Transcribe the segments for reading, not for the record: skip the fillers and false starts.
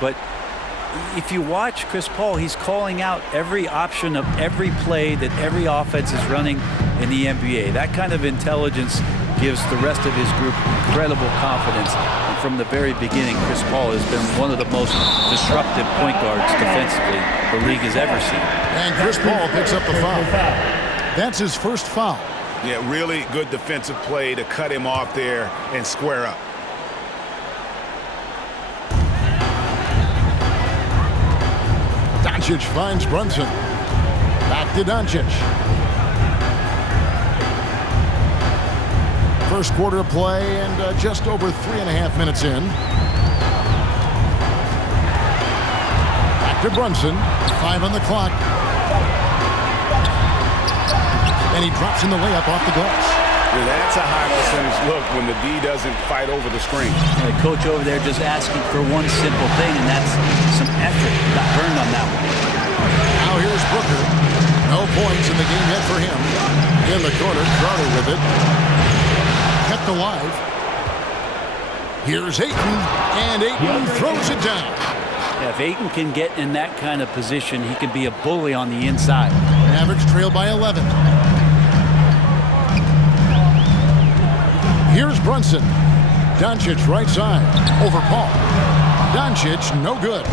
but if you watch Chris Paul, he's calling out every option of every play that every offense is running in the NBA. That kind of intelligence gives the rest of his group incredible confidence. And from the very beginning, Chris Paul has been one of the most disruptive point guards defensively the league has ever seen. And Chris Paul picks up the foul. That's his first foul. Yeah, really good defensive play to cut him off there and square up. Doncic finds Brunson. Back to Doncic. First quarter play and just over 3.5 minutes in. Back to Brunson. 5 on the clock. And he drops in the layup off the glass. Yeah, that's a high percentage look when the D doesn't fight over the screen. The coach over there just asking for one simple thing, and that's some effort. Got burned on that one. Now here's Booker. No points in the game yet for him. In the corner, Crowder with it. Kept alive. Here's Ayton, and Ayton throws it down. Yeah, if Ayton can get in that kind of position, he can be a bully on the inside. Mavericks trail by 11. Here's Brunson. Doncic right side. Over Paul. Doncic no good.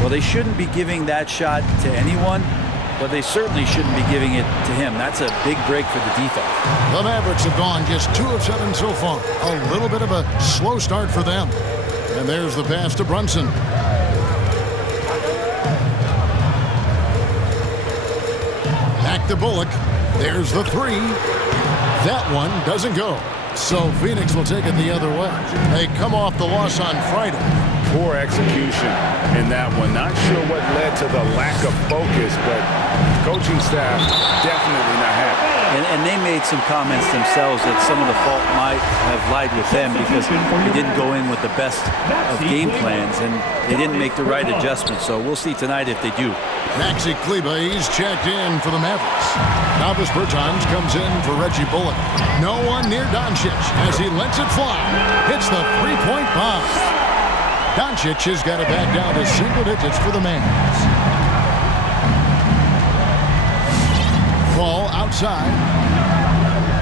Well, they shouldn't be giving that shot to anyone, but they certainly shouldn't be giving it to him. That's a big break for the defense. The Mavericks have gone just 2 of 7 so far. A little bit of a slow start for them. And there's the pass to Brunson. Back to Bullock. There's the 3. That one doesn't go. So Phoenix will take it the other way. They come off the loss on Friday. Poor execution in that one. Not sure what led to the lack of focus, but coaching staff definitely not happy. And they made some comments themselves that some of the fault might have lied with them because they didn't go in with the best of game plans and they didn't make the right adjustments. So we'll see tonight if they do. Maxi Kleber, he's checked in for the Mavericks. Davis Bertans comes in for Reggie Bullock. No one near Doncic as he lets it fly. Hits the three-point bomb. Doncic has got it back down to single digits for the Mavs. Paul outside.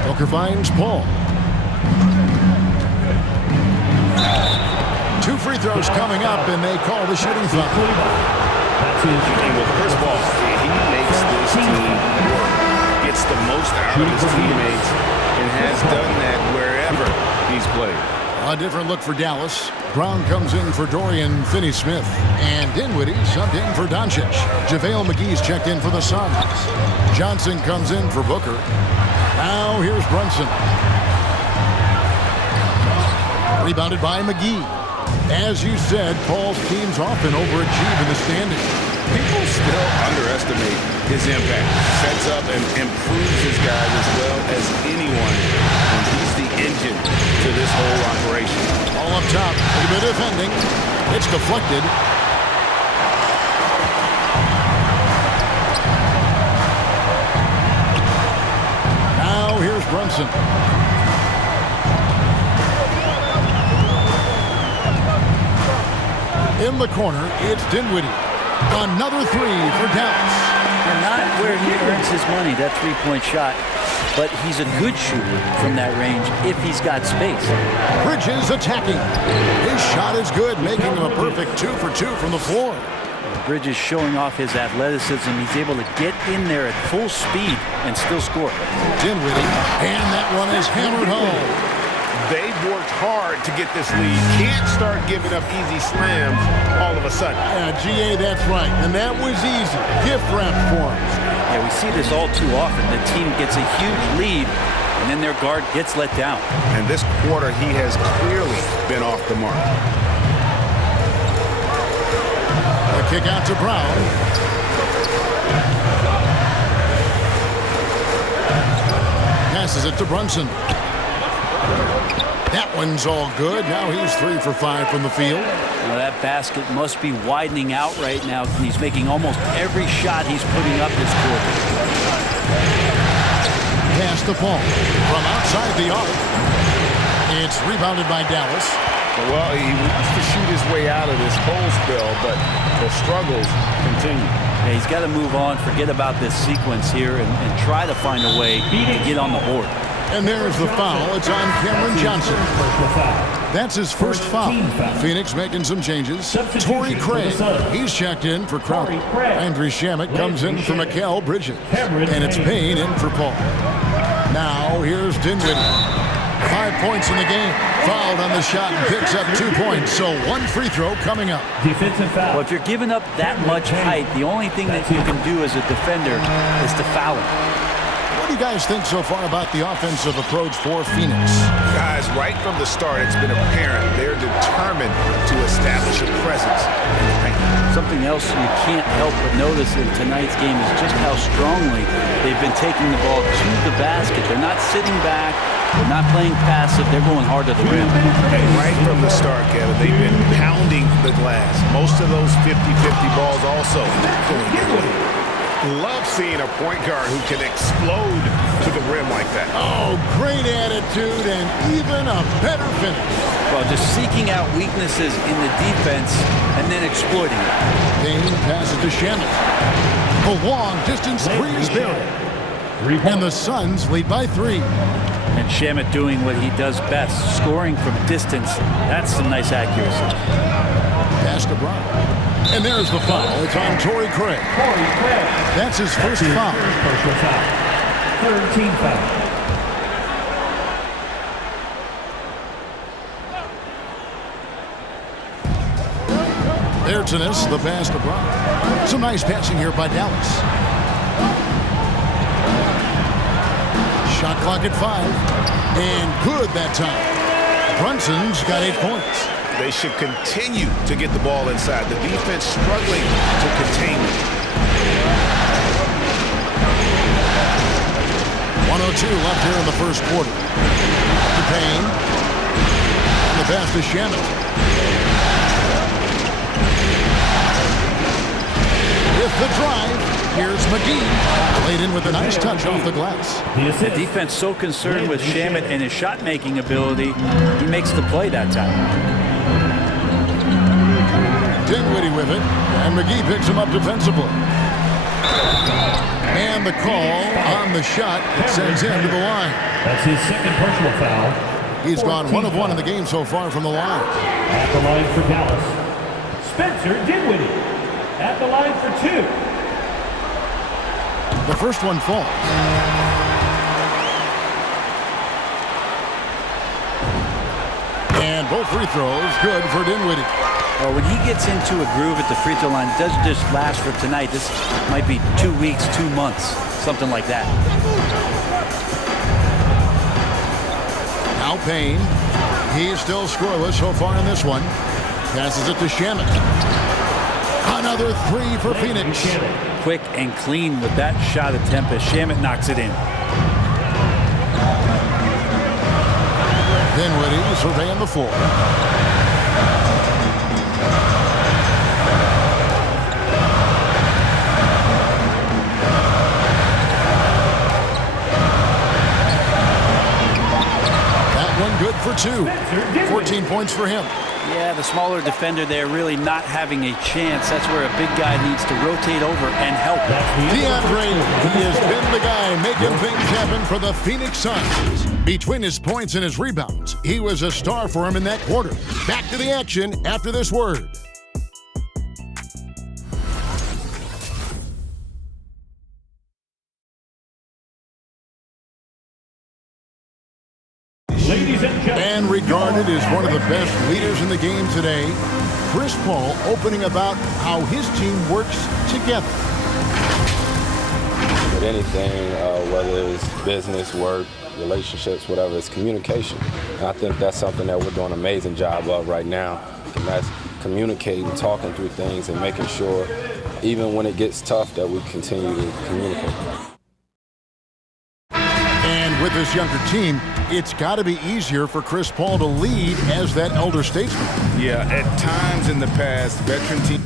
Booker finds Paul. 2 free throws coming up, and they call the shooting foul. And with Chris Paul, he makes this team work. Gets the most out of his teammates and has done that wherever he's played. A different look for Dallas. Brown comes in for Dorian Finney-Smith. And Dinwiddie subbed in for Doncic. JaVale McGee's checked in for the Suns. Johnson comes in for Booker. Now here's Brunson. Rebounded by McGee. As you said, Paul's teams often overachieve in the standings. People still underestimate his impact. Sets up and improves his guys as well as anyone. And he's the engine to this whole operation. All up top. A bit of defending. It's deflected. Now here's Brunson. In the corner, it's Dinwiddie. Another 3 for Dallas. And not where he earns his money, that three-point shot. But he's a good shooter from that range if he's got space. Bridges attacking. His shot is good, making him a perfect 2 for 2 from the floor. Bridges showing off his athleticism. He's able to get in there at full speed and still score. Dinwiddie, and that one is hammered home. They've worked hard to get this lead. Can't start giving up easy slams all of a sudden. Yeah, GA, that's right. And that was easy. Gift wrap for him. Yeah, we see this all too often. The team gets a huge lead, and then their guard gets let down. And this quarter, he has clearly been off the mark. The kick out to Brown. Passes it to Brunson. That one's all good. Now he's 3 for 5 from the field. Well, that basket must be widening out right now. He's making almost every shot he's putting up this quarter. Pass to Paul from outside the arc. It's rebounded by Dallas. Well, he wants to shoot his way out of this cold spell, but the struggles continue. Yeah, he's got to move on, forget about this sequence here, and try to find a way to get on the board. And there's the foul. It's on Cameron Johnson. That's his first foul. Phoenix making some changes. Torrey Craig, he's checked in for Crowder. Andrew Shamet comes in for Mikal Bridges. And it's Payne in for Paul. Now here's Dinwiddie. 5 points in the game. Fouled on the shot and picks up 2 points. So one free throw coming up. Defensive foul. Well, if you're giving up that much height, the only thing that you can do as a defender is to foul him. What do you guys think so far about the offensive approach for Phoenix? Guys, right from the start, it's been apparent they're determined to establish a presence in the paint. Something else you can't help but notice in tonight's game is just how strongly they've been taking the ball to the basket. They're not sitting back. They're not playing passive. They're going hard to the rim. And right from the start, Kevin, they've been pounding the glass. Most of those 50-50 balls also going their way. Love seeing a point guard who can explode to the rim like that. Oh, great attitude and even a better finish. Well, just seeking out weaknesses in the defense and then exploiting it. Payne passes to Shamet. The long-distance three is buried. And the Suns lead by 3. And Shamet doing what he does best, scoring from distance. That's some nice accuracy. Pass to Brown. And there's the foul. It's on Torrey Craig. That's his first foul. Personal foul. Third team foul. There's Ennis, the pass to Brown. Some nice passing here by Dallas. Shot clock at 5. And good that time. Brunson's got 8 points. They should continue to get the ball inside. The defense struggling to contain it. 1:02 left here in the first quarter. To Payne. The pass to Shamet. With the drive, here's McGee. Played in with a nice touch off the glass. The defense so concerned with Shamet and his shot-making ability, he makes the play that time. Dinwiddie with it, and McGee picks him up defensively. And the call on the shot that sends him to the line. That's his second personal foul. He's gone 1 of 1 in the game so far from the line. At the line for Dallas, Spencer Dinwiddie. At the line for 2. The first one falls. And both free throws good for Dinwiddie. Well, when he gets into a groove at the free throw line, it doesn't just last for tonight. This might be 2 weeks, 2 months, something like that. Now Payne. He's still scoreless so far in this one. Passes it to Shamet. Another 3 for Phoenix. Quick and clean with that shot attempt as Shamet knocks it in. Dinwiddie surveying the floor. Good for 2. 14 points for him. Yeah, the smaller defender there really not having a chance. That's where a big guy needs to rotate over and help. DeAndre, he has been the guy making things happen for the Phoenix Suns. Between his points and his rebounds, he was a star for him in that quarter. Back to the action after this word. And regarded as one of the best leaders in the game today, Chris Paul opening about how his team works together. With anything, whether it's business, work, relationships, whatever, it's communication. And I think that's something that we're doing an amazing job of right now. And that's communicating, talking through things, and making sure, even when it gets tough, that we continue to communicate. And with this younger team, it's got to be easier for Chris Paul to lead as that elder statesman. Yeah, at times in the past, veteran teams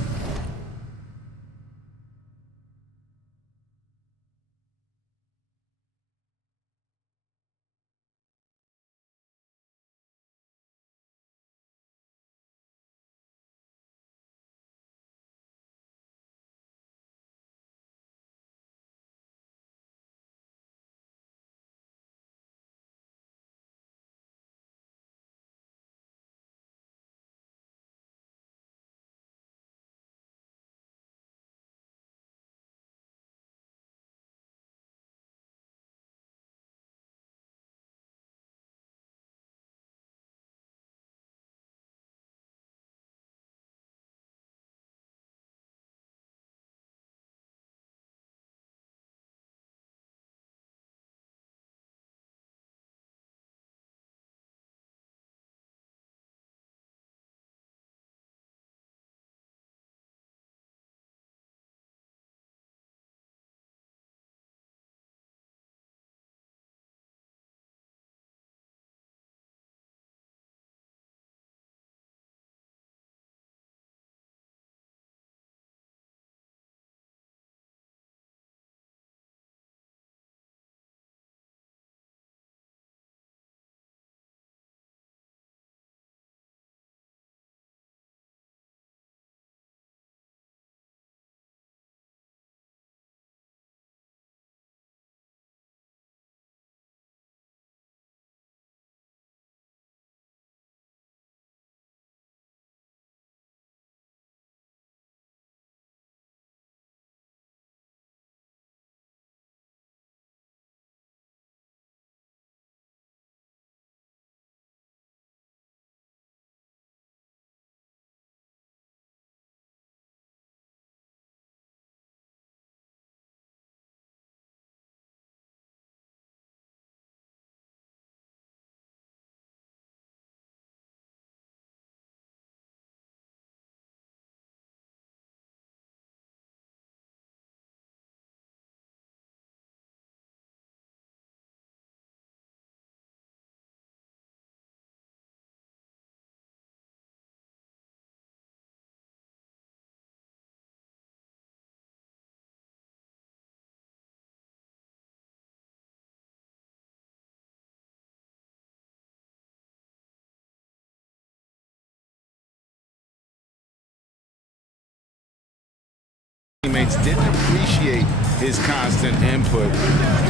teammates didn't appreciate his constant input.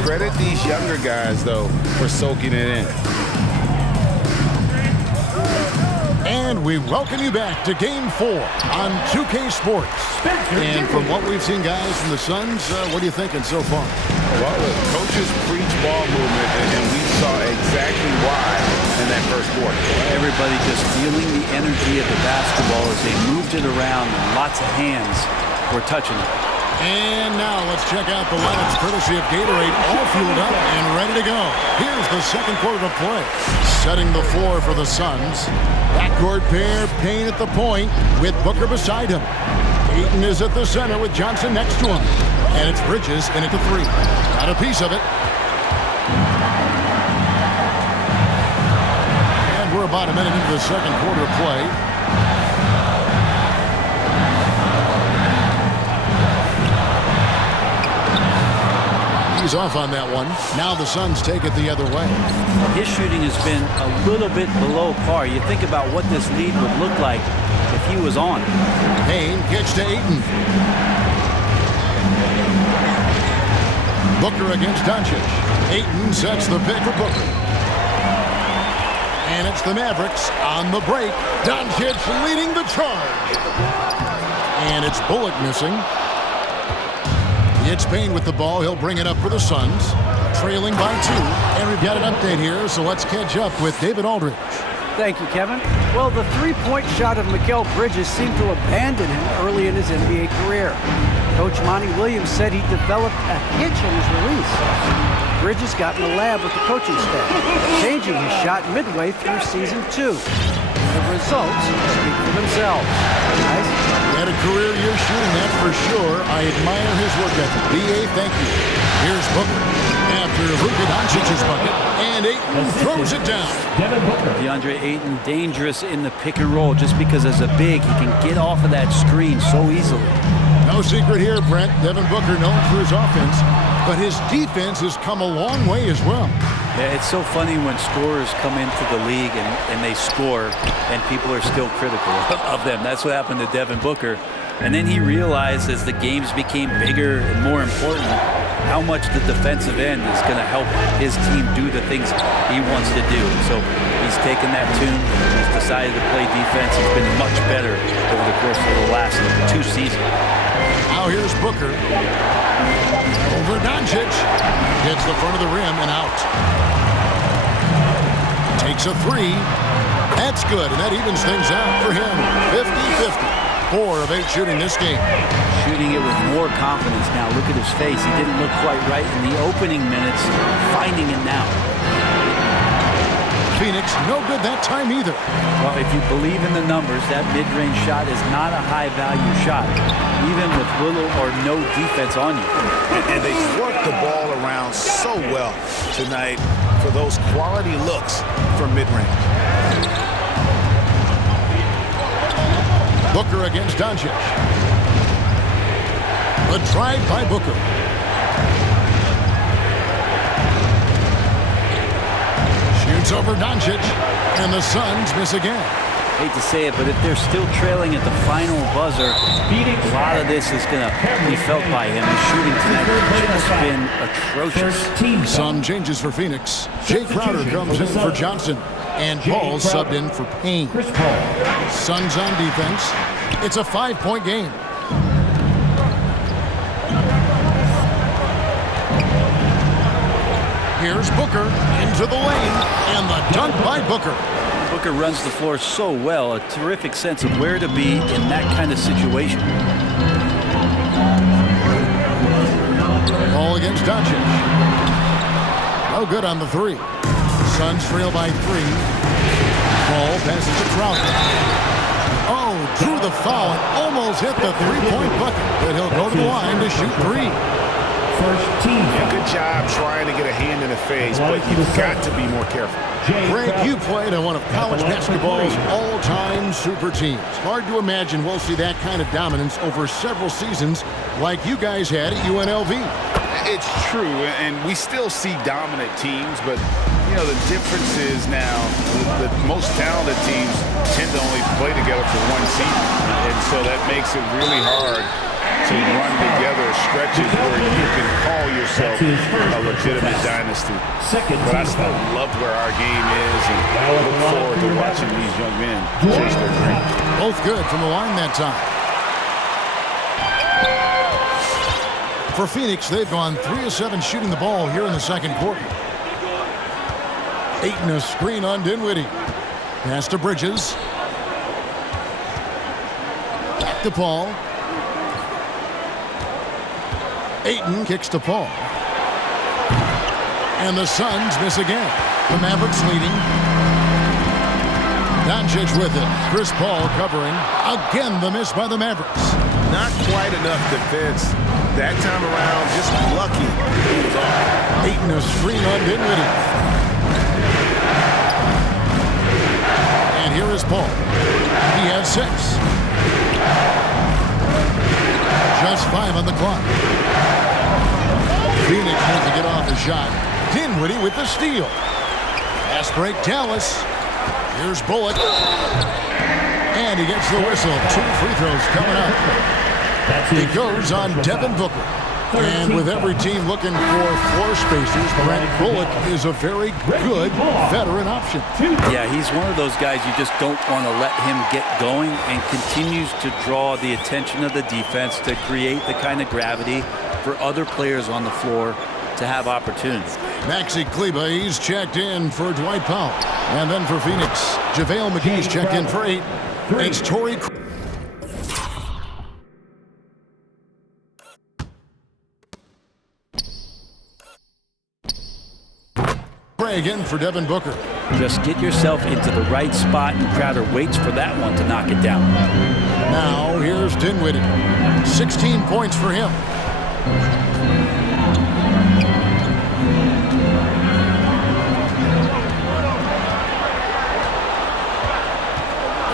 Credit these younger guys, though, for soaking it in. And we welcome you back to Game 4 on 2K Sports. And from what we've seen, guys, from the Suns, what are you thinking so far? Well, the coaches preach ball movement, and we saw exactly why in that first quarter. Everybody just feeling the energy of the basketball as they moved it around, and lots of hands were touching it. And now let's check out the lineups courtesy of Gatorade, all fueled up and ready to go. Here's the second quarter of play. Setting the floor for the Suns. Backcourt pair, Payne at the point with Booker beside him. Ayton is at the center with Johnson next to him. And it's Bridges in at the three. Got a piece of it. And we're about a minute into the second quarter of play. He's off on that one. Now the Suns take it the other way. His shooting has been a little bit below par. You think about what this lead would look like if he was on. Payne gets to Ayton. Booker against Doncic. Ayton sets the pick for Booker. And it's the Mavericks on the break. Doncic leading the charge. And it's Bullock missing. It's Payne with the ball. He'll bring it up for the Suns. Trailing by 2. And we've got an update here, so let's catch up with David Aldridge. Thank you, Kevin. Well, the three-point shot of Mikal Bridges seemed to abandon him early in his NBA career. Coach Monty Williams said he developed a hitch on his release. Bridges got in the lab with the coaching staff, changing his shot midway through season 2. The results speak for themselves. Guys? He had a career year shooting, that's for sure. I admire his work ethic. B.A., thank you. Here's Booker after Luka Doncic's bucket, and Ayton throws it down. DeAndre Ayton dangerous in the pick and roll just because as a big, he can get off of that screen so easily. No secret here, Brent. Devin Booker known for his offense, but his defense has come a long way as well. Yeah, it's so funny when scorers come into the league and they score and people are still critical of them. That's what happened to Devin Booker. And then he realized as the games became bigger and more important how much the defensive end is going to help his team do the things he wants to do. So he's taken that tune. He's decided to play defense. He's been much better over the course of the last 2 seasons. Now here's Booker. Over Doncic. Hits the front of the rim and out. Takes a 3. That's good, and that evens things out for him. 50-50. 4 of 8 shooting this game. Shooting it with more confidence now. Look at his face. He didn't look quite right in the opening minutes. Finding it now. Phoenix, no good that time either. Well, if you believe in the numbers, that mid-range shot is not a high-value shot, even with little or no defense on you. And they work the ball around so well tonight for those quality looks from mid-range. Booker against Doncic. A drive by Booker. Shoots over Doncic, and the Suns miss again. Hate to say it, but if they're still trailing at the final buzzer, a lot of this is going to be felt by him. His shooting tonight has just been atrocious. Some changes for Phoenix. Jay Crowder comes in for Johnson, and Paul subbed in for Payne. Suns on defense. It's a 5-point game. Here's Booker into the lane, and the dunk by Booker. Booker runs the floor so well, a terrific sense of where to be in that kind of situation. Ball against Doncic. No good on the 3. Suns trail by 3. Ball passes to Crowder. Oh, drew the foul and almost hit the 3-point bucket, but he'll go to the line to shoot 3. First team. Yeah, good job trying to get a hand in the face, but you've got to be more careful. Greg, you played on one of college basketball's all-time super teams. Hard to imagine we'll see that kind of dominance over several seasons like you guys had at UNLV. It's true, and we still see dominant teams, but you know the difference is now the most talented teams tend to only play together for one season, and so that makes it really hard to run together stretches where you can call yourself a legitimate dynasty. But I still love where our game is and look forward to watching these young men chase their dreams. Both good from the line that time. For Phoenix, they've gone 3 of 7 shooting the ball here in the second quarter. Ayton a screen on Dinwiddie. Pass to Bridges. Back to Paul. Ayton kicks to Paul. And the Suns miss again. The Mavericks leading. Doncic with it. Chris Paul covering. Again, the miss by the Mavericks. Not quite enough defense. That time around, just lucky he was off. Ayton a screen on Dinwiddie. And here is Paul. He has 6. Just 5 on the clock. Phoenix wants to get off the shot. Dinwiddie with the steal. Fast break, Dallas. Here's Bullock. And he gets the whistle. 2 free throws coming up. It goes on Devin Booker. And with every team looking for floor spacers, Brent Bullock is a very good veteran option. Yeah, he's one of those guys you just don't want to let him get going, and continues to draw the attention of the defense to create the kind of gravity for other players on the floor to have opportunity. Maxi Kleber, he's checked in for Dwight Powell. And then for Phoenix, JaVale McGee's checked in for 8. It's Torrey Craig in for Devin Booker. Just get yourself into the right spot, and Crowder waits for that one to knock it down. Now here's Dinwiddie. 16 points for him.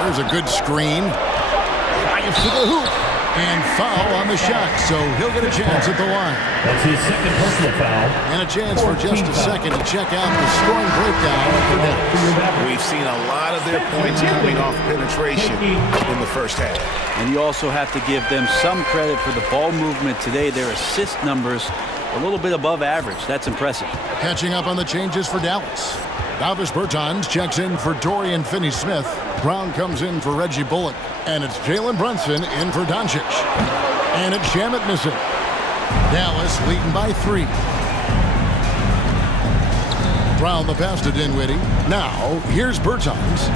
There's a good screen. Drives to the hoop. And foul on the shot, so he'll get a chance at the line. That's his second personal foul. And a chance for just a second to check out the scoring breakdown for Dallas. We've seen a lot of their points coming off penetration in the first half. And you also have to give them some credit for the ball movement today. Their assist numbers a little bit above average. That's impressive. Catching up on the changes for Dallas. Davis Bertans checks in for Dorian Finney-Smith. Brown comes in for Reggie Bullock. And it's Jalen Brunson in for Doncic. And it's Shamet missing. Dallas leading by 3. Brown the pass to Dinwiddie. Now, here's Bertans.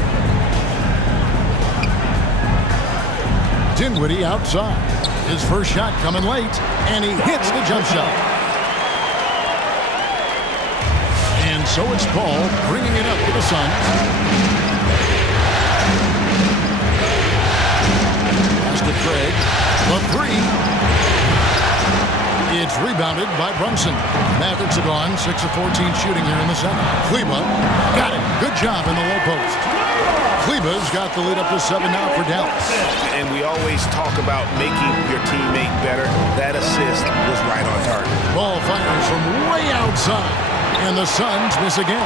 Dinwiddie outside. His first shot coming late. And he hits the jump shot. And so it's Paul bringing it up to the Suns. To Craig, the 3. It's rebounded by Brunson. Mavericks are gone 6 of 14 shooting here in the second. Kleber got it. Good job in the low post. Kleber's got the lead up to 7 now for Dallas. And we always talk about making your teammate better. That assist was right on target. Ball fires from way outside. And the Suns miss again.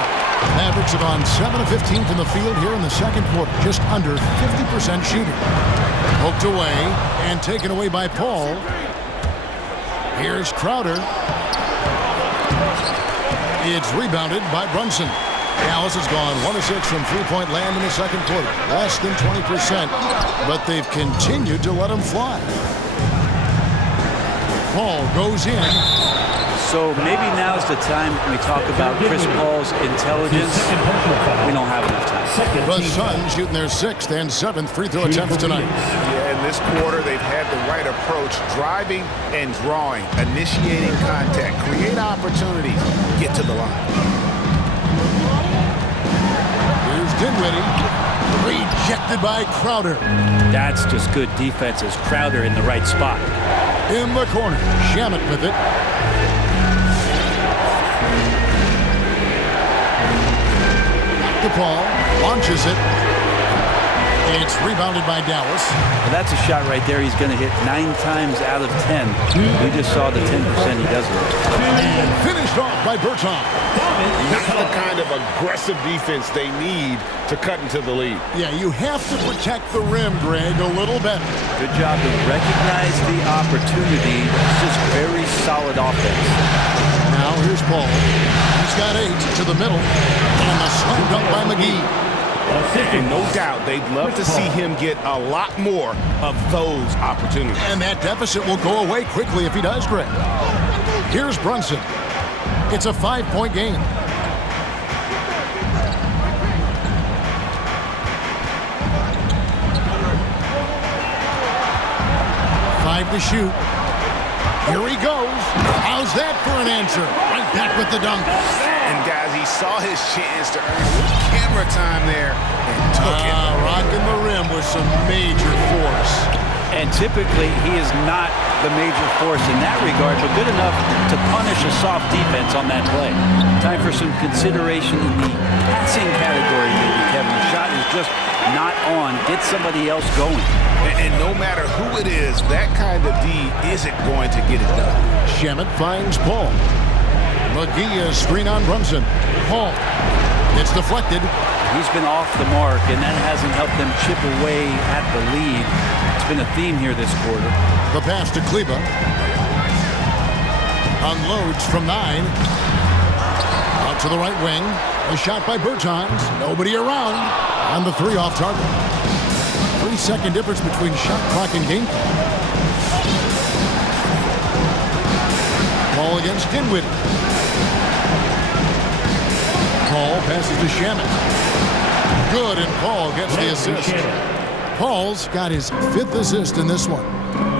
Mavericks have gone 7 of 15 from the field here in the second quarter. Just under 50% shooting. Poked away and taken away by Paul. Here's Crowder. It's rebounded by Brunson. Dallas has gone 1 of 6 from three-point land in the second quarter. Less than 20%, but they've continued to let them fly. Paul goes in. So maybe now's the time when we talk about Chris Paul's intelligence. We don't have enough time. The Suns shooting their 6th and 7th free throw attempts tonight. Yeah, in this quarter, they've had the right approach, driving and drawing, initiating contact, create opportunities, get to the line. Here's Dinwiddie, rejected by Crowder. That's just good defense as Crowder in the right spot. In the corner, Shamet with it. To Paul, launches it. It's rebounded by Dallas. Well, that's a shot right there he's going to hit 9 times out of 10. We just saw the 10% he doesn't. And finished off by Bertans. Not the kind of aggressive defense they need to cut into the lead. Yeah, you have to protect the rim, Greg, a little better. Good job to recognize the opportunity. It's just very solid offense. Now here's Paul. He's got 8 to the middle. And the slam dunk by McGee. And no doubt they'd love to see him get a lot more of those opportunities. And that deficit will go away quickly if he does, Greg. Here's Brunson. It's a 5-point game. 5 to shoot. Here he goes. How's that for an answer? Right back with the dunk. And guys, he saw his chance to earn a little camera time there and took it. Rocking the rim with some major force. And typically, he is not the major force in that regard, but good enough to punish a soft defense on that play. Time for some consideration in the passing category, maybe, Kevin. The shot is just not on. Get somebody else going. And no matter who it is, that kind of D isn't going to get it done. Shamet finds Paul. McGee is screen on Brunson. Paul. It's deflected. He's been off the mark, and that hasn't helped them chip away at the lead. It's been a theme here this quarter. The pass to Kleba. Unloads from 9. Out to the right wing. A shot by Bertans. Nobody around. On the 3 off target. 3-second difference between shot clock and game clock. Paul against Dinwiddie. Paul passes to Shamet. Good, and Paul gets the assist. Paul's got his 5th assist in this one.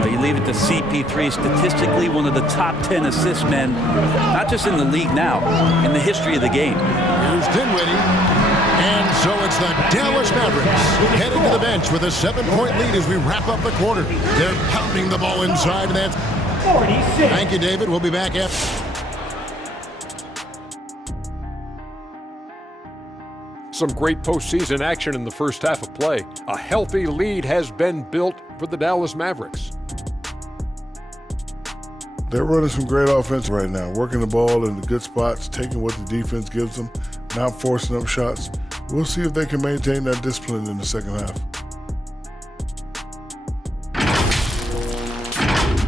You leave it to CP3, statistically one of the top 10 assist men, not just in the league now, in the history of the game. Here's Dinwiddie. And so it's the Dallas Mavericks heading to the bench with a 7-point lead as we wrap up the quarter. They're pounding the ball inside. That's 46. Thank you, David. We'll be back after. Some great postseason action in the first half of play. A healthy lead has been built for the Dallas Mavericks. They're running some great offense right now, working the ball in the good spots, taking what the defense gives them, not forcing up shots. We'll see if they can maintain that discipline in the second half.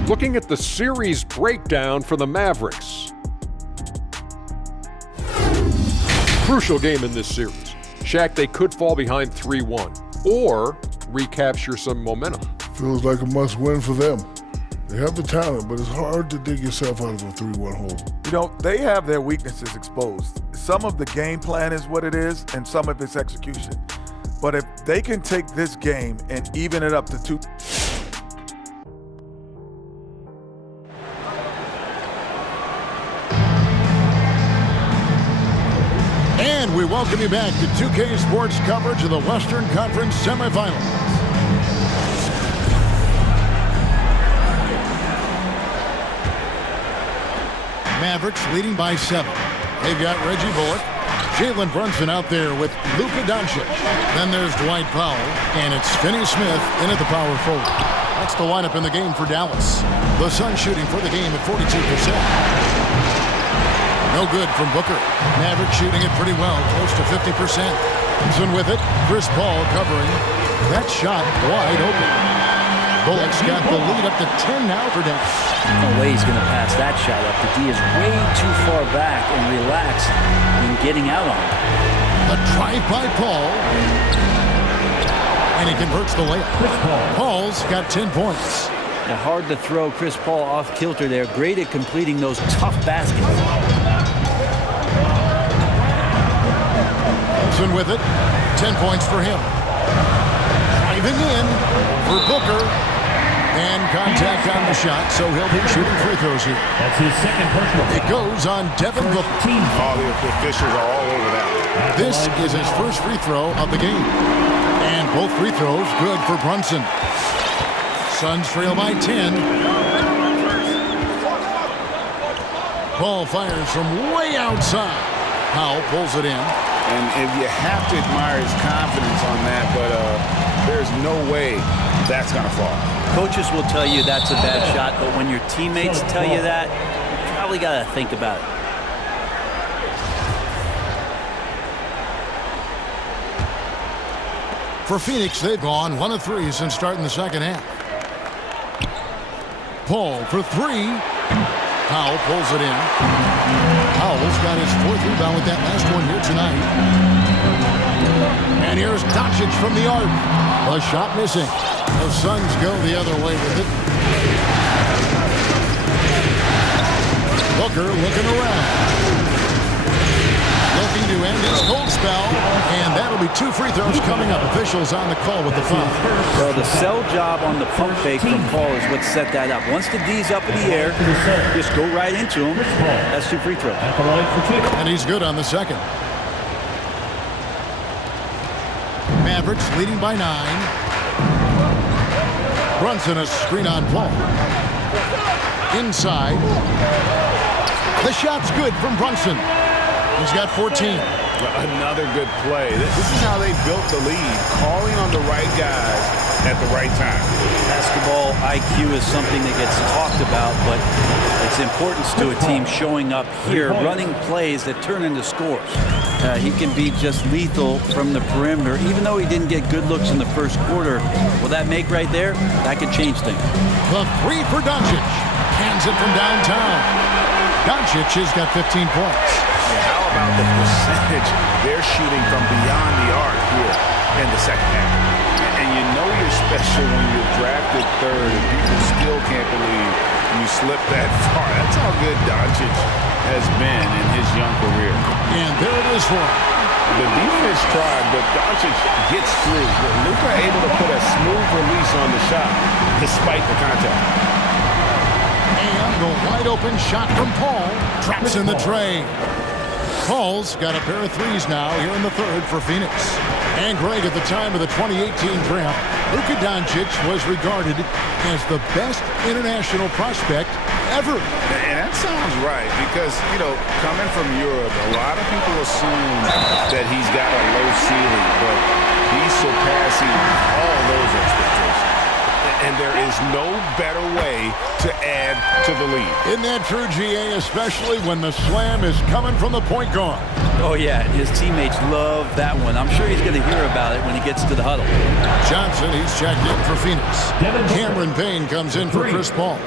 Looking at the series breakdown for the Mavericks. Crucial game in this series. Shaq, they could fall behind 3-1 or recapture some momentum. Feels like a must-win for them. They have the talent, but it's hard to dig yourself out of a 3-1 hole. You know, they have their weaknesses exposed. Some of the game plan is what it is, and some of it's execution. But if they can take this game and even it up to 2. And we welcome you back to 2K Sports coverage of the Western Conference semifinals. Mavericks leading by 7. They've got Reggie Bullock, Jalen Brunson out there with Luka Doncic. Then there's Dwight Powell, and it's Finney Smith in at the power forward. That's the lineup in the game for Dallas. The Suns shooting for the game at 42%. No good from Booker. Mavericks shooting it pretty well, close to 50%. Brunson with it. Chris Paul covering. That shot wide open. Bullock's got the lead up to 10 now for Dallas. No way he's going to pass that shot up. The D is way too far back and relaxed in getting out on it. A drive by Paul. And he converts the layup. Paul's got 10 points. Yeah, hard to throw Chris Paul off kilter there. Great at completing those tough baskets. Brunson with it. 10 points for him. Driving in for Booker. And contact on the shot, so he'll be shooting free throws here. That's his second personal. It goes on Devin Booker. All the officials are all over that one. This is his first free throw of the game. And both free throws good for Brunson. Suns trail by 10. Ball fires from way outside. Powell pulls it in. And if you have to admire his confidence on that, but there's no way that's going to fall. Coaches will tell you that's a bad shot, but when your teammates tell you that, you probably got to think about it. For Phoenix, they've gone 1 of 3 since starting the second half. Paul for 3. Powell pulls it in. Powell's got his 4th rebound with that last one here tonight. And here's Doncic from the arc. The shot missing. The Suns go the other way with it. Booker looking around. Looking to end his cold spell. And that'll be 2 free throws coming up. Officials on the call with the foul. Well, the sell job on the pump fake from Paul is what set that up. Once the D's up in the air, just go right into him. That's 2 free throws. And he's good on the second. Mavericks leading by 9. Brunson a screen on Paul. Inside. The shot's good from Brunson. He's got 14. Another good play. This is how they built the lead, calling on the right guys at the right time. Basketball IQ is something that gets talked about, but its importance to a team showing up here, running plays that turn into scores. He can be just lethal from the perimeter, even though he didn't get good looks in the first quarter. Will that make right there? That could change things. The 3 for Doncic. Hands it from downtown. Doncic has got 15 points. How about the percentage they're shooting from beyond the arc here in the second half? And you know you're special when you're drafted 3rd and people still can't believe you slipped that far. That's how good Doncic has been in his young career. And there it is for him. The defense tried, but Doncic gets through. Luka able to put a smooth release on the shot despite the contact. And the wide open shot from Paul. Traps in the tray. Paul's got a pair of 3s now here in the 3rd for Phoenix. And Greg, at the time of the 2018 draft, Luka Doncic was regarded as the best international prospect ever. And that sounds right because, you know, coming from Europe, a lot of people assume that he's got a low ceiling, but he's surpassing all those expectations. And there is no better way to add to the lead. Isn't that true, GA, especially when the slam is coming from the point guard? Oh, yeah, his teammates love that one. I'm sure he's going to hear about it when he gets to the huddle. Johnson, he's checked in for Phoenix. Cameron Payne comes in for Chris Paul.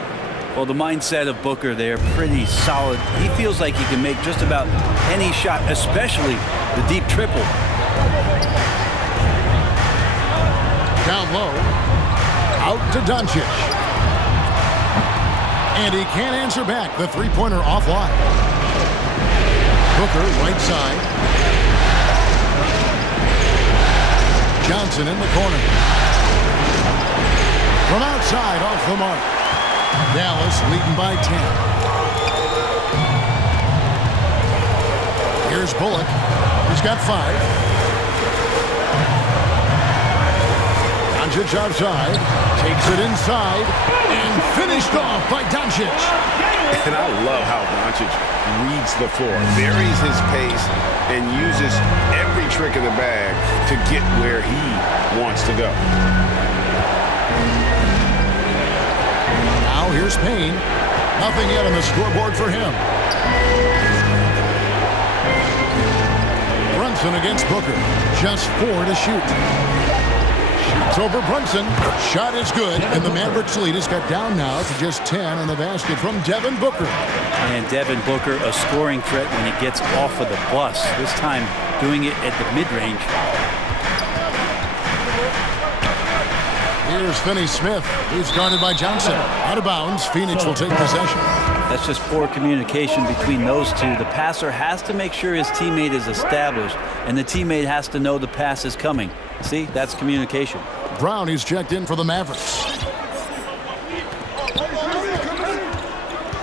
Well, the mindset of Booker there, pretty solid. He feels like he can make just about any shot, especially the deep triple. Down low. Out to Doncic. And he can't answer back. The 3-pointer offline. Booker, right side. Johnson in the corner. From outside, off the mark. Dallas leading by 10. Here's Bullock. He's got 5. Doncic outside, takes it inside, and finished off by Doncic. And I love how Doncic reads the floor, varies his pace, and uses every trick in the bag to get where he wants to go. Now here's Payne. Nothing yet on the scoreboard for him. Brunson against Booker. Just 4 to shoot. It's over Brunson. Shot is good, and the Mavericks lead has got down now to just 10 on the basket from Devin Booker. And Devin Booker, a scoring threat when he gets off of the bus. This time doing it at the mid-range. Here's Finney-Smith. He's guarded by Johnson. Out of bounds. Phoenix will take possession. That's just poor communication between those two. The passer has to make sure his teammate is established, and the teammate has to know the pass is coming. See, that's communication. Brown, he's checked in for the Mavericks.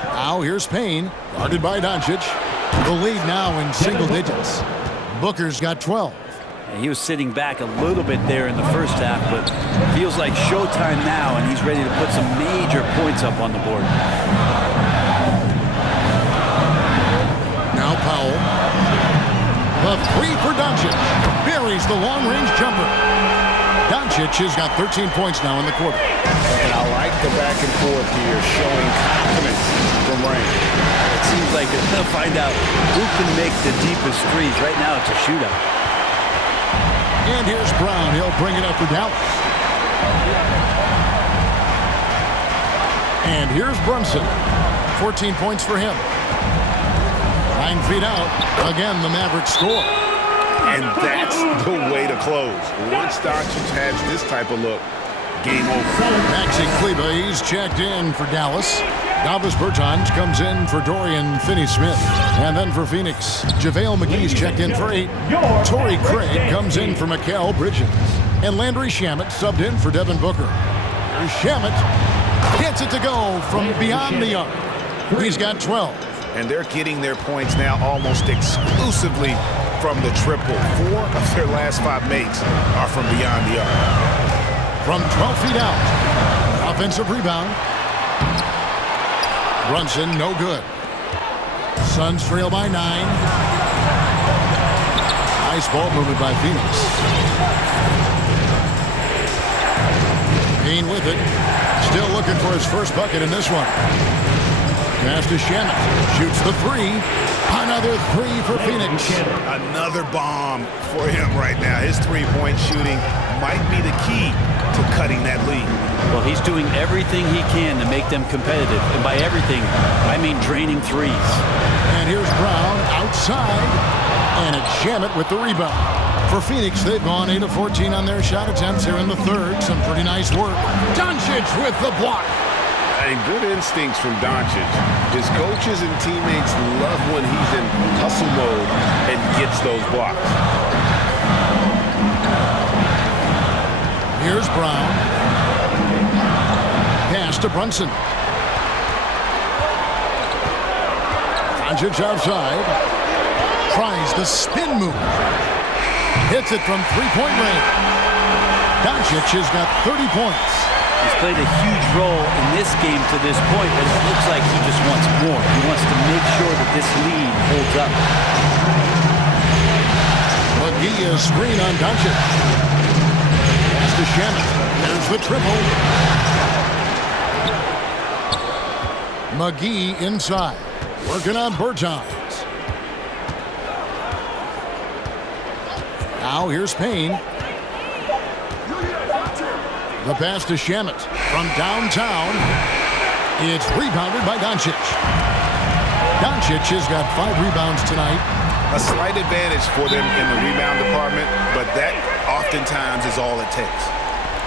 Now here's Payne, guarded by Doncic. The lead now in single digits. Booker's got 12. And he was sitting back a little bit there in the first half, but feels like showtime now, and he's ready to put some major points up on the board. Now Powell. The 3 for Doncic. Buries the long-range jumper. Doncic has got 13 points now in the quarter. And I like the back and forth here, showing confidence from range. It seems like they're going to find out who can make the deepest threes. Right now, it's a shootout. And here's Brown. He'll bring it up for Dallas. And here's Brunson. 14 points for him. 9 feet out. Again, the Mavericks score. And that's the way to close. Once Doncic has this type of look, game over. Maxi Kleber, he's checked in for Dallas. Davis Bertans comes in for Dorian Finney-Smith. And then for Phoenix, JaVale McGee's checked in for 8. Torrey Craig comes in for Mikal Bridges. And Landry Shamet subbed in for Devin Booker. Shamet gets it to go from beyond the arc. He's got 12. And they're getting their points now almost exclusively from the triple. 4 of their last 5 makes are from beyond the arc. From 12 feet out. Offensive rebound. Brunson, no good. Suns trail by 9. Nice ball movement by Phoenix. Payne with it. Still looking for his first bucket in this one. Pass to Shamet. Shoots the 3. Another 3 for Phoenix. Another bomb for him right now. His three-point shooting might be the key to cutting that lead. Well, he's doing everything he can to make them competitive. And by everything, I mean draining threes. And here's Brown outside. And it's Shamet with the rebound. For Phoenix, they've gone 8 of 14 on their shot attempts here in the third. Some pretty nice work. Doncic with the block. And good instincts from Doncic. His coaches and teammates love when he's in hustle mode and gets those blocks. Here's Brown. Pass to Brunson. Doncic outside. Tries the spin move. Hits it from three-point range. Doncic has got 30 points. He's played a huge role in this game to this point, but it looks like he just wants more. He wants to make sure that this lead holds up. McGee is screen on Doncic. Pass to Shamet. There's the triple. McGee inside. Working on Bertans. Now here's Payne. The pass to Shamet from downtown. It's rebounded by Doncic. Doncic has got 5 rebounds tonight. A slight advantage for them in the rebound department, but that oftentimes is all it takes.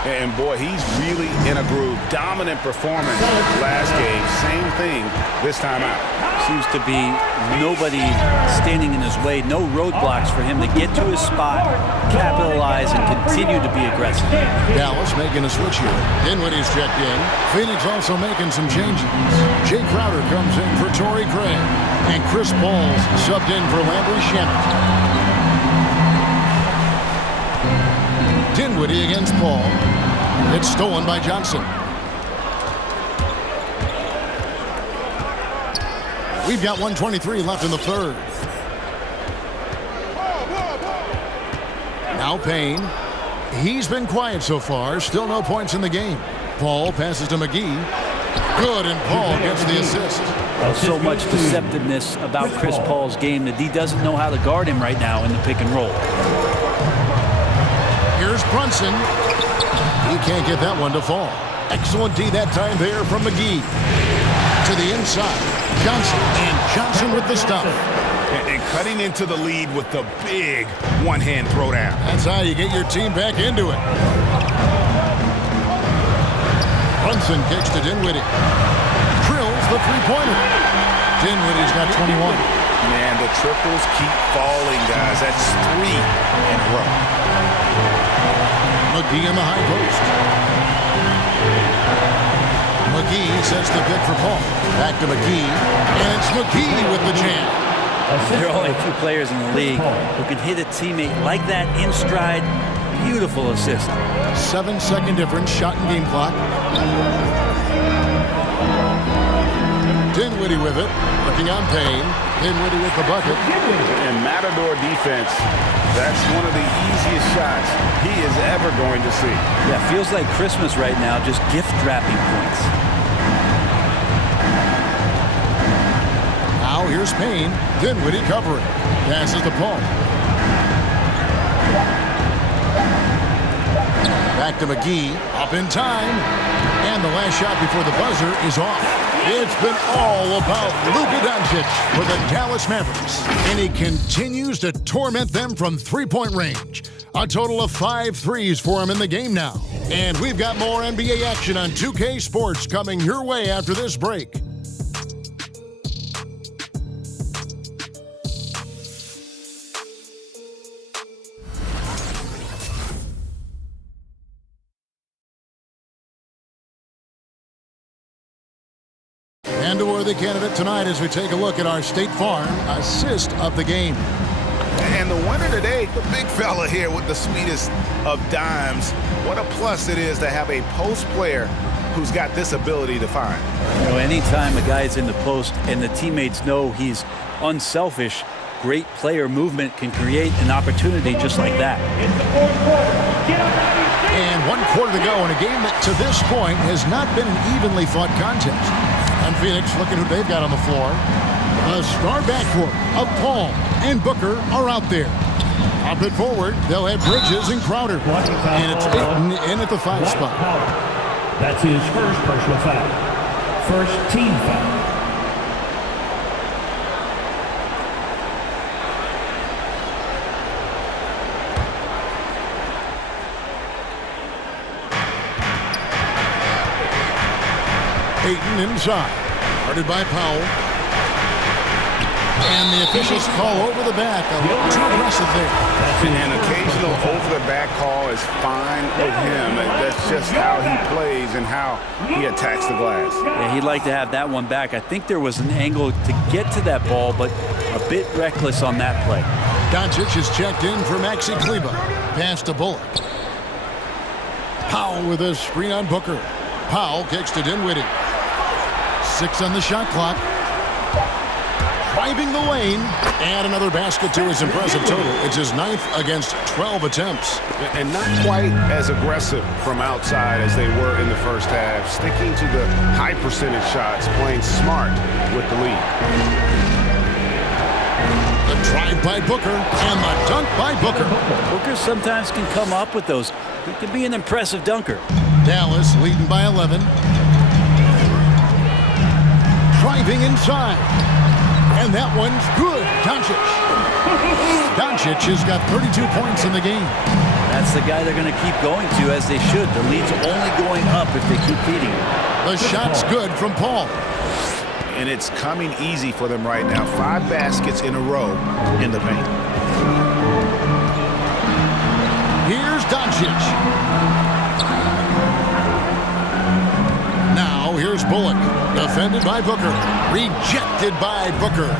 And boy, he's really in a groove. Dominant performance last game. Same thing this time out. Seems to be nobody standing in his way. No roadblocks for him to get to his spot, capitalize, and continue to be aggressive. Dallas making a switch here. Dinwiddie's checked in. Phoenix also making some changes. Jay Crowder comes in for Torrey Craig. And Chris Paul's subbed in for Landry Shamet. Dinwiddie against Paul. It's stolen by Johnson. We've got 1:23 left in the third. Now Payne. He's been quiet so far. Still no points in the game. Paul passes to McGee. Good, and Paul gets the assist. So much deceptiveness about Chris Paul's game that he doesn't know how to guard him right now in the pick and roll. Here's Brunson. He can't get that one to fall. Excellent D that time there from McGee. To the inside. Johnson. And Johnson with the stop. And cutting into the lead with the big one-hand throwdown. That's how you get your team back into it. Brunson kicks to Dinwiddie. Drills the three-pointer. Dinwiddie's got 21. Man, the triples keep falling, guys. That's 3 in a row. McGee in the high post. McGee sets the pick for Paul. Back to McGee. And it's McGee with the jam. There are only a few players in the league who can hit a teammate like that in stride. Beautiful assist. 7-second difference, shot and game clock. Dinwiddie with it, working on Payne. Dinwiddie with the bucket. And Matador defense, that's one of the easiest shots he is ever going to see. Yeah, feels like Christmas right now, just gift wrapping points. Now here's Payne. Dinwiddie covering. Passes to Paul. Back to McGee, up in time. And the last shot before the buzzer is off. It's been all about Luka Doncic for the Dallas Mavericks. And he continues to torment them from three-point range. A total of 5 threes for him in the game now. And we've got more NBA action on 2K Sports coming your way after this break. And a worthy candidate tonight as we take a look at our State Farm assist of the game. And the winner today, the big fella here with the sweetest of dimes. What a plus it is to have a post player who's got this ability to find. You know, anytime a guy's in the post and the teammates know he's unselfish, great player movement can create an opportunity just like that. It's the fourth quarter. Get up out of your seat. And 1 quarter to go in a game that to this point has not been an evenly fought contest. And Phoenix, looking who they've got on the floor. The star backcourt of Paul and Booker are out there. Up and forward, they'll have Bridges and Crowder. And it's Ayton in at the 5 spot. That's his first personal foul. First team foul. Ayton inside. Guarded by Powell. And the officials call over the back. A little too aggressive there. An occasional over-the-back call is fine with him. That's just how he plays and how he attacks the glass. Yeah, he'd like to have that one back. I think there was an angle to get to that ball, but a bit reckless on that play. Doncic is checked in for Maxi Kleber. Pass to Bullock. Powell with a screen on Booker. Powell kicks to Dinwiddie. 6 on the shot clock. Driving the lane. And another basket to his impressive total. It's his 9th against 12 attempts. And not quite as aggressive from outside as they were in the first half. Sticking to the high percentage shots, playing smart with the lead. The drive by Booker and the dunk by Booker. Booker sometimes can come up with those. He can be an impressive dunker. Dallas leading by 11. Driving inside. And that one's good. Doncic. Doncic has got 32 points in the game. That's the guy they're going to keep going to, as they should. The lead's only going up if they keep feeding him. The shot's good from Paul. And it's coming easy for them right now. 5 baskets in a row in the paint. Here's Doncic. Now here's Bullock. Defended by Booker. Rejected by Booker.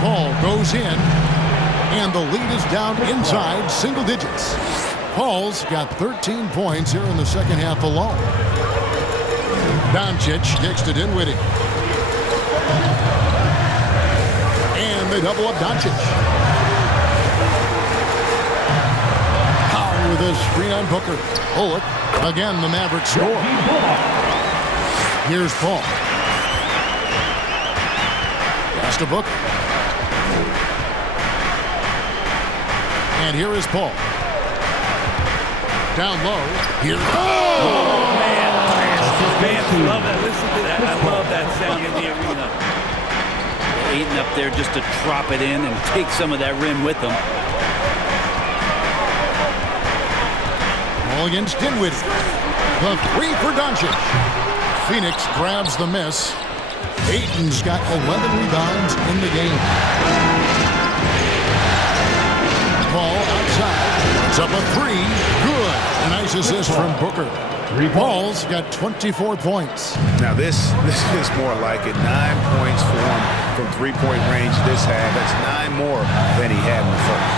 Paul goes in. And the lead is down inside single digits. Paul's got 13 points here in the second half alone. Doncic kicks to Dinwiddie. And they double up Doncic. Powell with a screen on Booker. Bullock. Again, the Mavericks score. Here's Paul. Pass to Booker. And here is Paul. Down low. Here. Oh, man. Man, love that. Listen to that. I love that sound in the arena. Ayton up there just to drop it in and take some of that rim with him. Ball against Dinwiddie. The 3 for Doncic. Phoenix grabs the miss. Ayton's got 11 rebounds in the game. Ball outside. It's up a 3. Good. A nice assist from Booker. Paul's got 24 points. Now this is more like it. 9 points for him from three-point range this half. That's 9 more than he had in the first.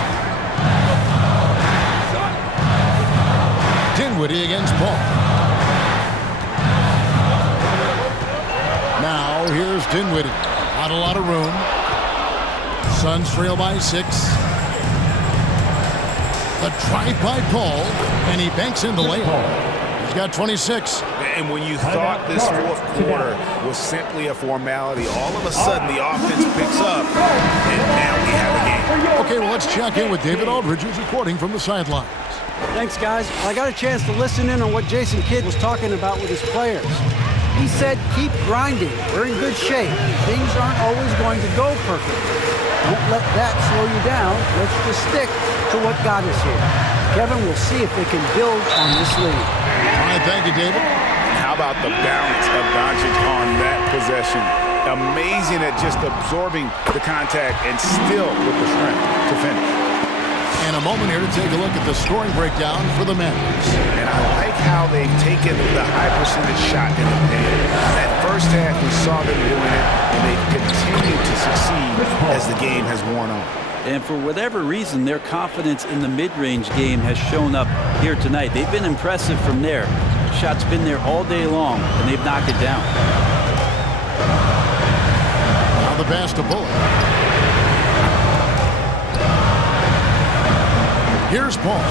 Dinwiddie against Paul. Now here's Dinwiddie. Not a lot of room. Suns trail by 6. The drive by Paul, and he banks in the layup. He's got 26. And when you thought this fourth quarter was simply a formality, all of a sudden the offense picks up, and now we have a game. Okay, well, let's check in with David Aldridge, who's reporting from the sidelines. Thanks, guys. I got a chance to listen in on what Jason Kidd was talking about with his players. He said, keep grinding. We're in good shape. Things aren't always going to go perfectly. Don't let that slow you down. Let's just stick to what got us here. Kevin, we'll see if they can build on this lead. All right, thank you, David. How about the balance of Doncic on that possession? Amazing at just absorbing the contact and still with the strength to finish. And a moment here to take a look at the scoring breakdown for the Mavericks. And I like how they've taken the high percentage shot in the paint. That first half, we saw them doing it, and they've continued to succeed as the game has worn on. And for whatever reason, their confidence in the mid-range game has shown up here tonight. They've been impressive from there. Shot's been there all day long, and they've knocked it down. Now the pass to Bullock. Here's Paul.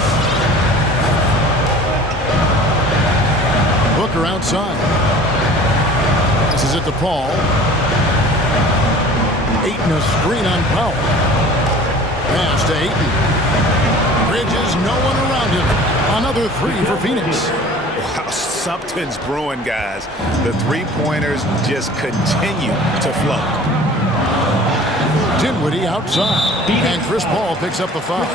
Booker outside. This is it to Paul. Ayton a screen on Powell. Pass to Ayton. Bridges, no one around him. Another three for Phoenix. Wow, something's brewing, guys. The three-pointers just continue to flow. Dinwiddie outside. And Chris Paul picks up the foul.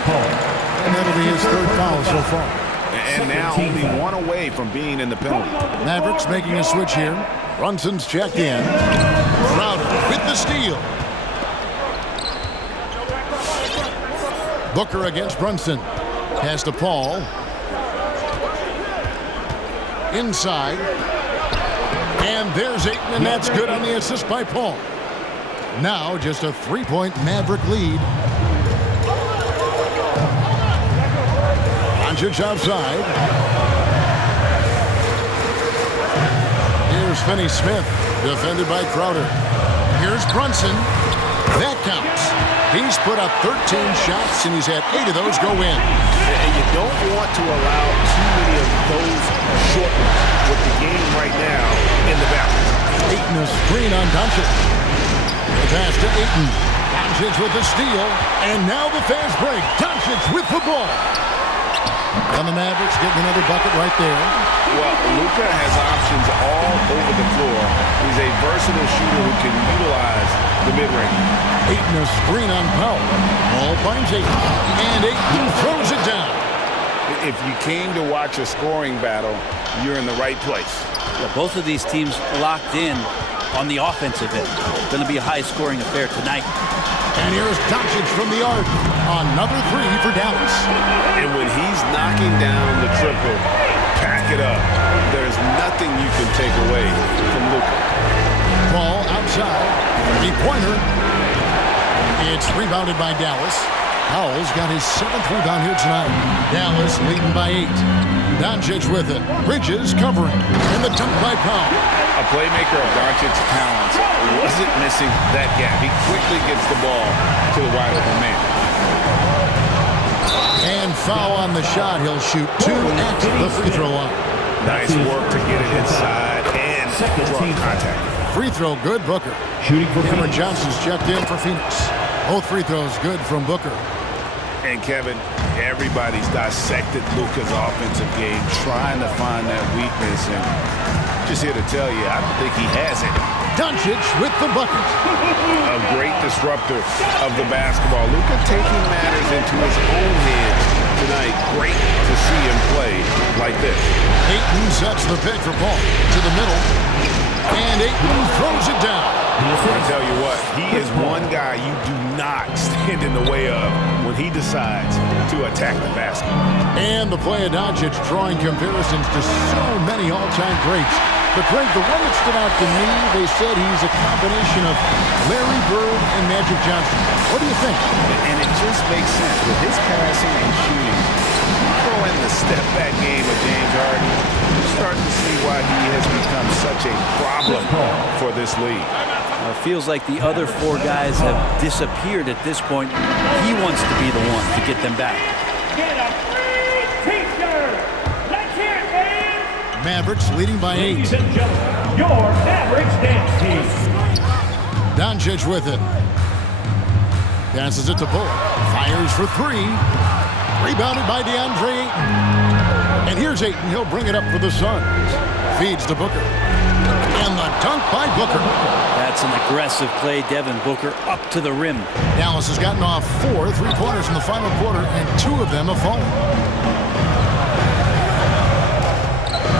And that'll be his third foul so far. And now only one away from being in the penalty. Mavericks making a switch here. Brunson's checked in. Crowder with the steal. Booker against Brunson. Pass to Paul. Inside. And there's Ayton, and that's good on the assist by Paul. Now just a three-point Maverick lead. Doncic outside. Here's Finney-Smith, defended by Crowder. Here's Brunson. That counts. He's put up 13 shots, and he's had 8 of those go in. And you don't want to allow too many of those short ones with the game right now in the balance. Ayton a screen on Doncic. The pass to Ayton. Doncic with the steal, and now the fast break. Doncic with the ball. And the Mavericks getting another bucket right there. Well, Luka has options all over the floor. He's a versatile shooter who can utilize the mid-range. Ayton a screen on Powell. Paul finds Ayton, and Ayton throws it down. If you came to watch a scoring battle, you're in the right place. Yeah, both of these teams locked in on the offensive end. Going to be a high-scoring affair tonight. And here's Doncic from the arc. Another three for Dallas. And when he's knocking down the triple, pack it up. There's nothing you can take away from Luka. Ball outside. Three-pointer. It's rebounded by Dallas. Powell's got his 7th rebound here tonight. Dallas leading by 8. Doncic with it. Bridges covering. And the dunk by Powell. A playmaker of Doncic's talents wasn't missing that gap. He quickly gets the ball to the wide open man. And foul on the shot. He'll shoot 2 at the free throw line. Nice work to get it inside and draw contact. Free throw good, Booker. Cameron Johnson's checked in for Phoenix. Both free throws good from Booker. And Kevin, everybody's dissected Luka's offensive game, trying to find that weakness, and just here to tell you, I don't think he has it. Doncic with the bucket. A great disruptor of the basketball. Luka taking matters into his own hands tonight. Great to see him play like this. Ayton sets the pick for Paul to the middle. And Ayton throws it down. I tell you what, he is one guy you do not stand in the way of when he decides to attack the basket. And the play of Doncic drawing comparisons to so many all-time greats. But Greg, the one that stood out to me, they said he's a combination of Larry Bird and Magic Johnson. What do you think? And it just makes sense with his passing and shooting. Throw in the step-back game of James Harden. You're starting to see why he has become such a problem for this league. It feels like the other 4 guys have disappeared at this point. He wants to be the one to get them back. Get a free t-shirt! Let's hear it, man! Mavericks leading by 8. Ladies and gentlemen, your Mavericks dance team. Doncic with it. Passes it to Bullock. Fires for 3. Rebounded by DeAndre Ayton. And here's Ayton. He'll bring it up for the Suns. Feeds to Booker. And the dunk by Booker. That's an aggressive play. Devin Booker up to the rim. Dallas has gotten off 4 3-pointers in the final quarter, and 2 of them have fallen.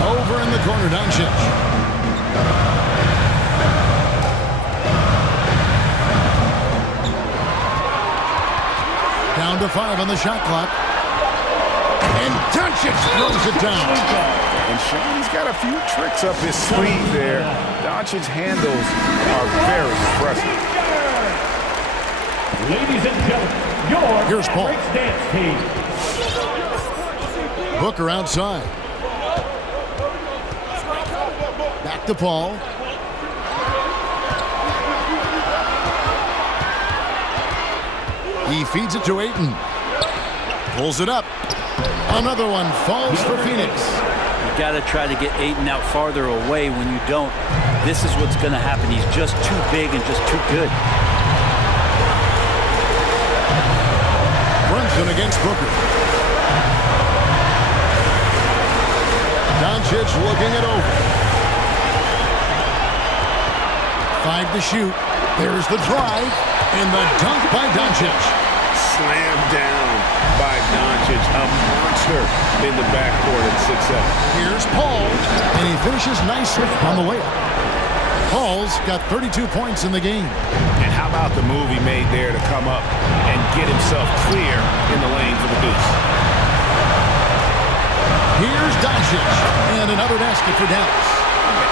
Over in the corner, Doncic. Down to 5 on the shot clock. And Doncic throws it down. And Sean's got a few tricks up his sleeve there. Doncic's handles are very impressive. Ladies and gentlemen, your Here's Paul. Mavericks dance team. Booker outside. Back to Paul. He feeds it to Ayton. Pulls it up. Another one falls for Phoenix. You got to try to get Ayton out farther away. When you don't, this is what's going to happen. He's just too big and just too good. Brunson against Booker. Doncic looking it over. 5 to shoot. There's the drive. And the dunk by Doncic. Slammed down by Doncic. A monster in the backcourt at 6'7". Here's Paul. And he finishes nicely on the layup. Paul's got 32 points in the game. And how about the move he made there to come up and get himself clear in the lane for the deuce? Here's Doncic. And another basket for Dallas.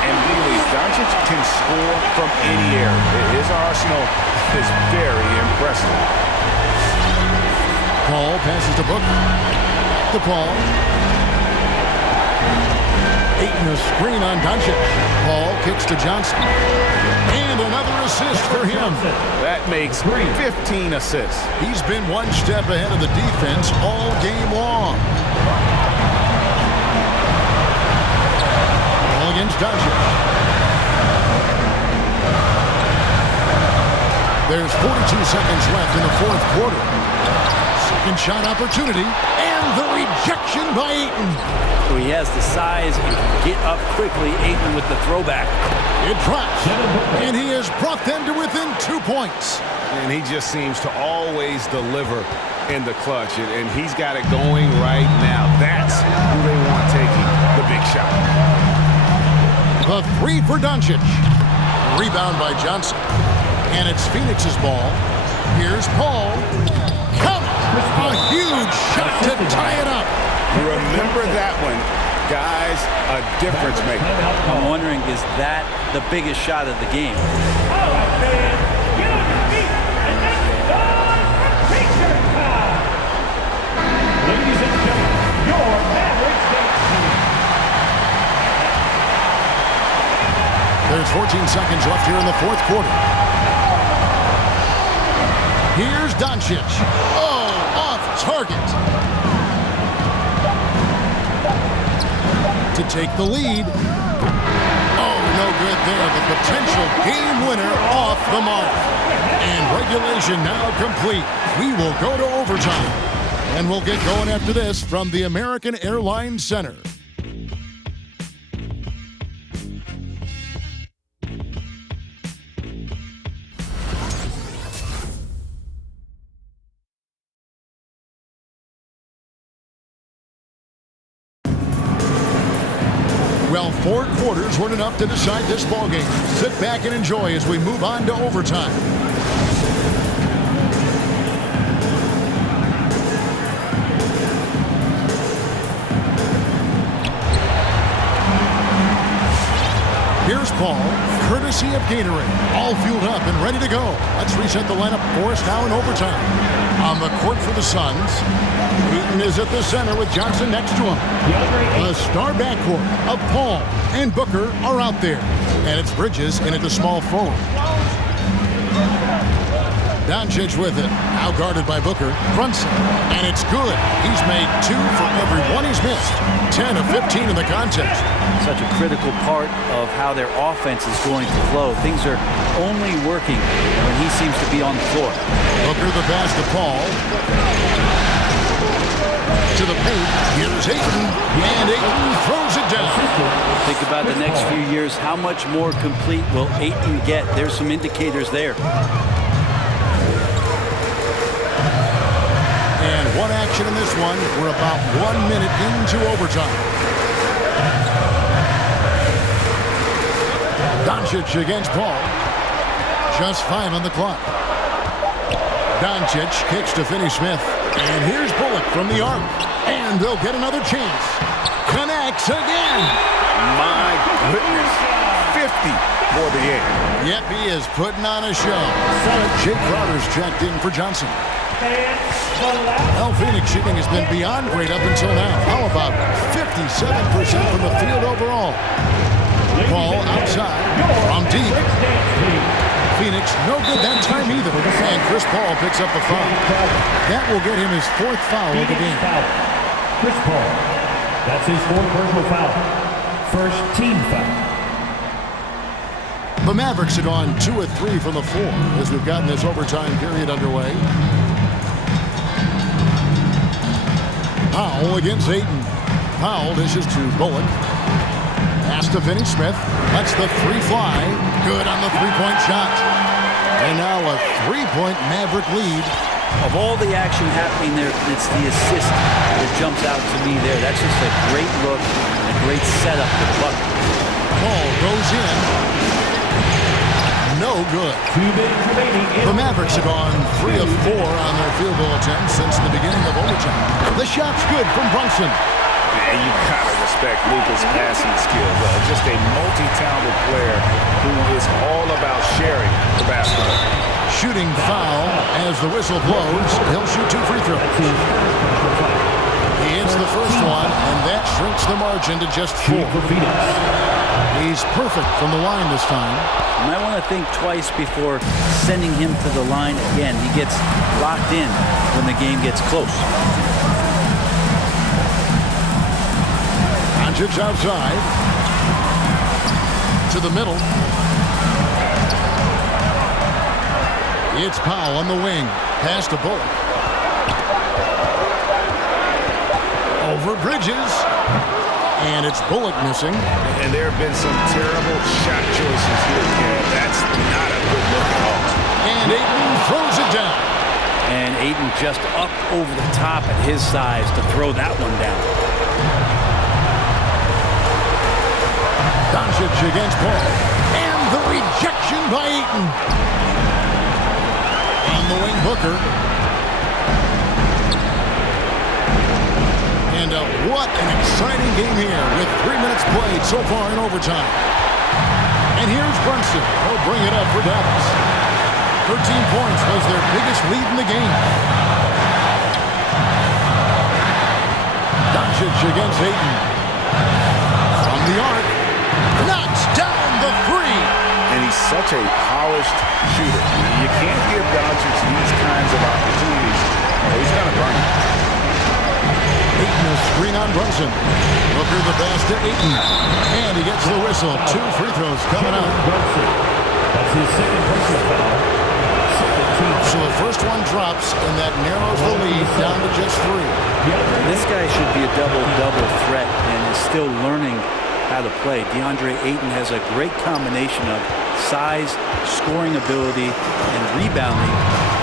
And really, Doncic can score from any area. His arsenal is very impressive. Paul passes to Booker. To Paul. Ayton a screen on Doncic. Paul kicks to Johnson. And another assist for him. That makes 15 assists. He's been one step ahead of the defense all game long. Ball against Doncic. There's 42 seconds left in the fourth quarter. Second shot opportunity. And the rejection by Ayton. So he has the size and can get up quickly. Ayton with the throwback. It drops. And he has brought them to within 2 points. And he just seems to always deliver in the clutch. And he's got it going right now. That's who they want taking the big shot. The 3 for Doncic. Rebound by Johnson. And it's Phoenix's ball. Here's Paul. Count it! A huge shot to tie it up. Remember that one. Guys, a difference maker. I'm wondering, is that the biggest shot of the game? All right, fans, get on your feet and make some noise for T-shirt time. Ladies and gentlemen, your Mavericks dance team. There's 14 seconds left here in the fourth quarter. Here's Doncic. Oh, off target. To take the lead. Oh, no good there. The potential game winner off the mark. And regulation now complete. We will go to overtime. And we'll get going after this from the American Airlines Center. Well, 4 quarters weren't enough to decide this ballgame. Sit back and enjoy as we move on to overtime. Here's Paul, courtesy of Gatorade. All fueled up and ready to go. Let's reset the lineup for us now in overtime. On the court for the Suns, Ayton is at the center with Johnson next to him. The star backcourt of Paul and Booker are out there. And it's Bridges in at the small forward. Doncic with it. Now guarded by Booker. Brunson. And it's good. He's made 2 for every one he's missed. 10 of 15 in the contest. Such a critical part of how their offense is going to flow. Things are only working when he seems to be on the floor. Booker the pass to Paul. To the paint. Here's Ayton. And Ayton throws it down. Think about the next few years. How much more complete will Ayton get? There's some indicators there. And one action in this one. We're about 1 minute into overtime. Doncic against Paul. Just 5 on the clock. Doncic kicks to Finney-Smith. And here's Bullock from the arc. And they'll get another chance. Connects again. My goodness. 50 for the end. Yep, he is putting on a show. Jake Crowder's checked in for Johnson. Well, Phoenix shooting has been beyond great up until now. How about 57% from the field overall? Paul outside from deep. Phoenix no good that time either. And Chris Paul picks up the foul. That will get him his 4th foul of the game. Chris Paul. That's his 4th personal foul. First team foul. The Mavericks have gone 2 of 3 from the floor as we've gotten this overtime period underway. Powell against Ayton. Powell dishes to Bullock. Pass to Finney-Smith. Lets the 3 fly. Good on the 3-point shot. And now a 3-point Maverick lead. Of all the action happening there, it's the assist that jumps out to me there. That's just a great look and a great setup for the bucket. Ball goes in. No good. 2 minutes remaining. The Mavericks have gone 3 of 4 on their field goal attempts since the beginning of overtime. The shot's good from Brunson. And you gotta respect Luka's passing skills. Just a multi-talented player who is all about sharing the basketball. Shooting foul as the whistle blows. He'll shoot 2 free throws. He hits the first one, and that shrinks the margin to just 4. He's perfect from the line this time. You might want to think twice before sending him to the line again. He gets locked in when the game gets close. Doncic outside. To the middle. It's Powell on the wing. Pass to Bullock. Over Bridges. And it's Bullock missing. And there have been some terrible shot choices here, Ken. That's not a good look at all. And Ayton throws it down. And Ayton just up over the top at his size to throw that one down. Doncic against Paul. And the rejection by Ayton. On the wing, Booker. And what an exciting game here with 3 minutes played so far in overtime. And here's Brunson. He'll bring it up for Dallas. 13 points was their biggest lead in the game. Doncic against Ayton. From the arc. Knocks down the 3. And he's such a polished shooter. You can't give Doncic these kinds of opportunities. He's going to burn it. Ayton a screen on Brunson. Booker the pass to Ayton. And he gets the whistle. 2 free throws coming up. That's his 2nd personal foul. So the first one drops, and that narrows the lead down to just 3. This guy should be a double-double threat and is still learning how to play. DeAndre Ayton has a great combination of size, scoring ability, and rebounding.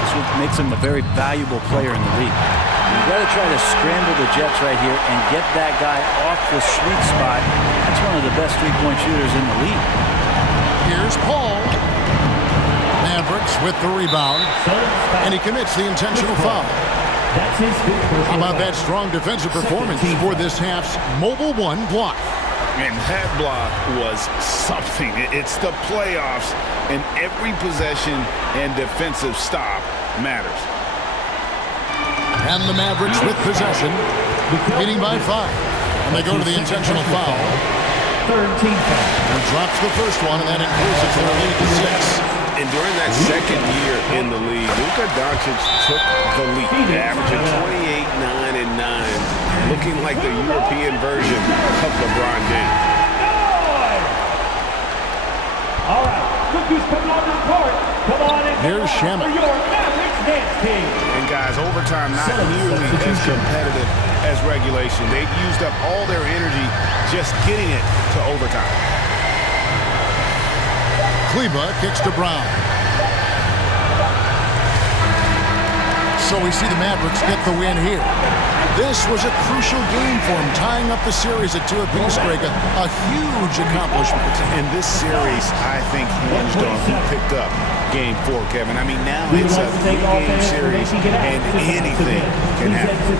This what makes him a very valuable player in the league. You've got to try to scramble the Jets right here and get that guy off the sweet spot. That's one of the best three-point shooters in the league. Here's Paul. Mavericks with the rebound. And he commits the intentional foul. That's his 5th personal How about foul. that strong defensive performance for this half's Mobile 1 block? And that block was something. It's the playoffs, and every possession and defensive stop matters. And the Mavericks with possession, leading by 5. And they go to the intentional foul. 3rd team foul. And drops the first one, and that increases their lead to 6. And during that second year in the league, Luka Doncic took the lead, averaging 28, 9, and 9, looking like the European version of LeBron James. All right, Cookie's coming on the court. Come on in. Here's Shaman. For your Mavericks dance team. And guys, overtime not nearly as competitive as regulation. They used up all their energy just getting it to overtime. Kleba kicks to Brown. So we see the Mavericks get the win here. This was a crucial game for them, tying up the series at 2 apiece, Greg. A huge accomplishment. In this series, I think hinged on who picked up Game 4, Kevin. I mean, now it's a 3-game series, and anything can happen.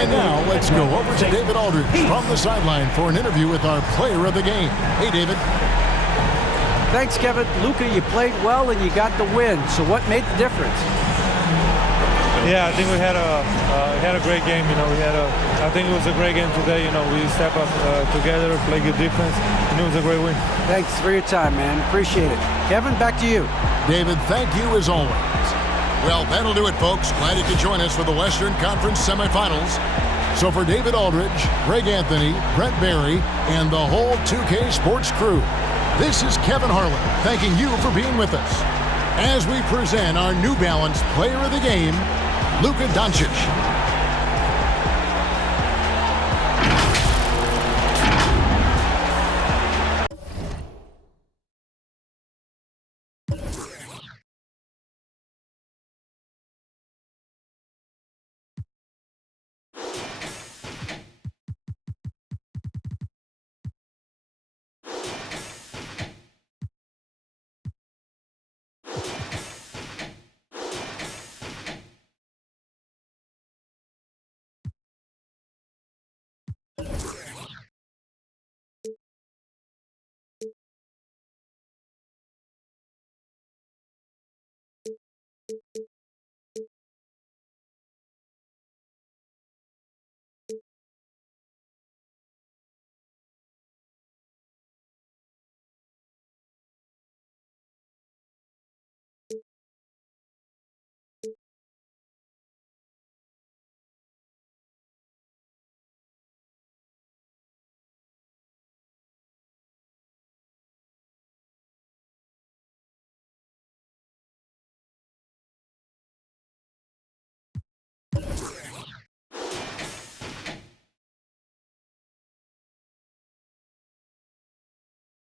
And now let's go over to David Aldridge from the sideline for an interview with our player of the game. Hey, David. Thanks, Kevin. Luka, you played well and you got the win. So what made the difference? Yeah, I think we had a great game. I think it was a great game today. We step up together, play good defense, and it was a great win. Thanks for your time, man. Appreciate it. Kevin, back to you. David, thank you as always. Well, that'll do it, folks. Glad you could join us for the Western Conference semifinals. So for David Aldridge, Greg Anthony, Brent Barry, and the whole 2K Sports crew, this is Kevin Harlan thanking you for being with us as we present our New Balance Player of the Game, Luka Doncic.